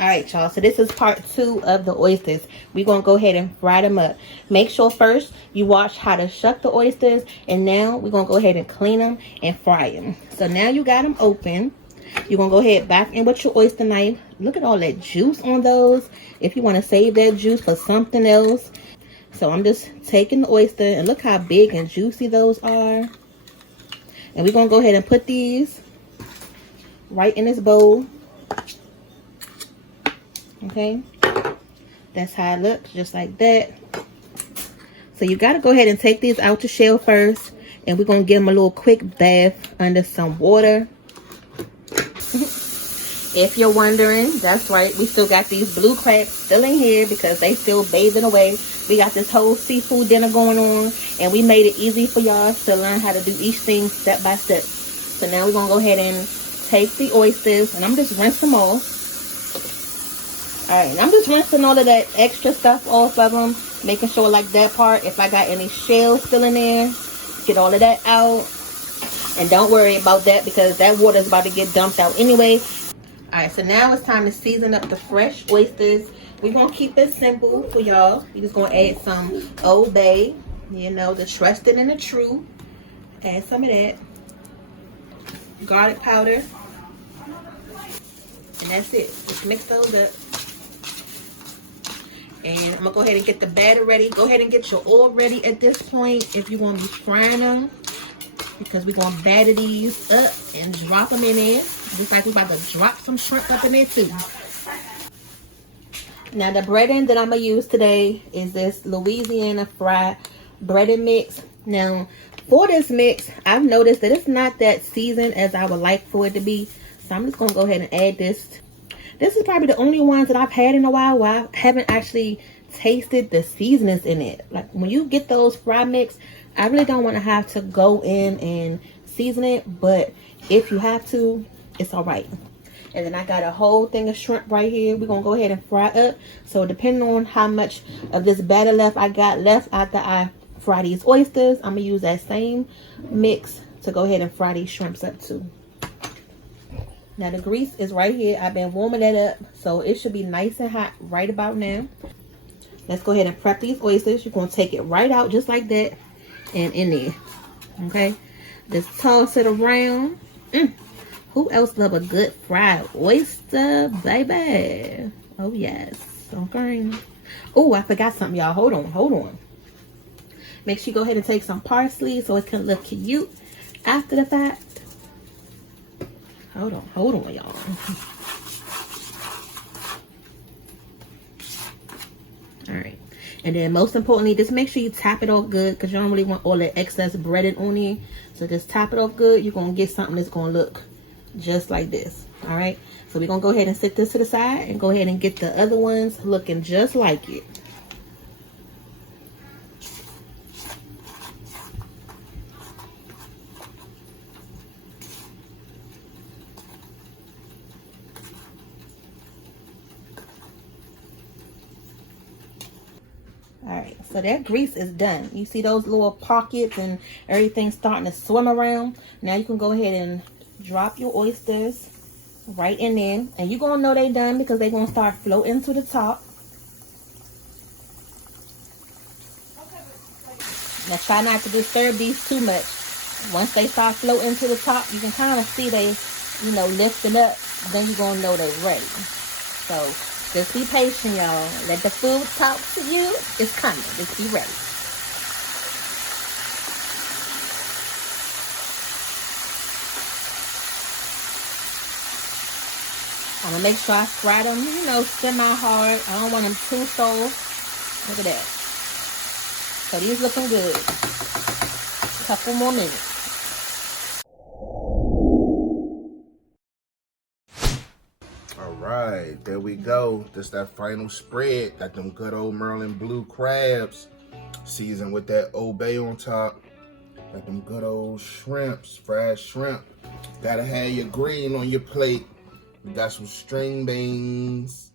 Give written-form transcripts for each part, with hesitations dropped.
All right, y'all, so this is part 2 of the oysters. We're gonna go ahead and fry them up. Make sure first you watch how to shuck the oysters, and now we're gonna go ahead and clean them and fry them. So now you got them open. You're gonna go ahead back in with your oyster knife. Look at all that juice on those. If you want to save that juice for something else. So I'm just taking the oyster, and look how big and juicy those are. And we're gonna go ahead and put these right in this bowl. Okay, that's how it looks, just like that. So you got to go ahead and take these out the shell first, and we're gonna give them a little quick bath under some water. If you're wondering, that's right, we still got these blue crabs still in here because they still bathing away. We got this whole seafood dinner going on, and we made it easy for y'all to learn how to do each thing step by step. So now we're gonna go ahead and take the oysters, and I'm just rinsing them off. Alright, I'm just rinsing all of that extra stuff off of them, making sure like that part, if I got any shells still in there, get all of that out. And don't worry about that because that water is about to get dumped out anyway. Alright, so now it's time to season up the fresh oysters. We're going to keep it simple for y'all. We're just going to add some Old Bay, you know, the trusted and the true. Add some of that. Garlic powder. And that's it. Just mix those up. And I'm going to go ahead and get the batter ready. Go ahead and get your oil ready at this point if you want to be frying them. Because we're going to batter these up and drop them in there. Just like we're about to drop some shrimp up in there too. Now the breading that I'm going to use today is this Louisiana fried breaded mix. Now for this mix, I've noticed that it's not that seasoned as I would like for it to be. So I'm just going to go ahead and add this. This is probably the only ones that I've had in a while where I haven't actually tasted the seasonings in it. Like when you get those fry mix, I really don't want to have to go in and season it. But if you have to, it's all right. And then I got a whole thing of shrimp right here. We're going to go ahead and fry up. So depending on how much of this batter left I got left after I fry these oysters, I'm going to use that same mix to go ahead and fry these shrimps up too. Now the grease is right here. I've been warming that up, so it should be nice and hot right about now. Let's go ahead and prep these oysters. You're going to take it right out just like that and in there. Okay, just toss it around. Who else love a good fried oyster, baby? Oh yes. Okay. Oh, I forgot something, y'all. Hold on. Make sure you go ahead and take some parsley so it can look cute after the fact. Hold on, y'all. All right. And then most importantly, just make sure you tap it off good because you don't really want all that excess breaded on here. So just tap it off good. You're going to get something that's going to look just like this. All right. So we're going to go ahead and set this to the side and go ahead and get the other ones looking just like it. Alright, so that grease is done. You see those little pockets and everything starting to swim around? Now you can go ahead and drop your oysters right in there. And you're going to know they're done because they're going to start floating to the top. Now try not to disturb these too much. Once they start floating to the top, you can kind of see they, you know, lifting up. Then you're going to know they're ready. So just be patient, y'all. Let the food talk to you. It's coming. Just be ready. I'm going to make sure I fry them, you know, semi-hard. I don't want them too soft. Look at that. So these looking good. A couple more minutes. Alright, there we go. This that final spread. Got them good old Merlin blue crabs. Seasoned with that Old Bay on top. Got them good old shrimps, fried shrimp. Gotta have your green on your plate. We got some string beans.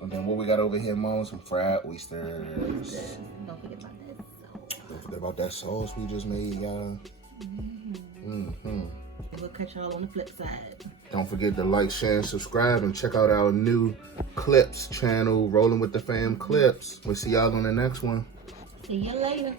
And then what we got over here, Mom? Some fried oysters. Don't forget about that. Don't forget about that sauce we just made, y'all. we'll catch y'all on the flip side. Don't forget to like, share, and subscribe, and check out our new clips channel, Rolling with the Fam Clips. We'll see y'all on the next one. See you later.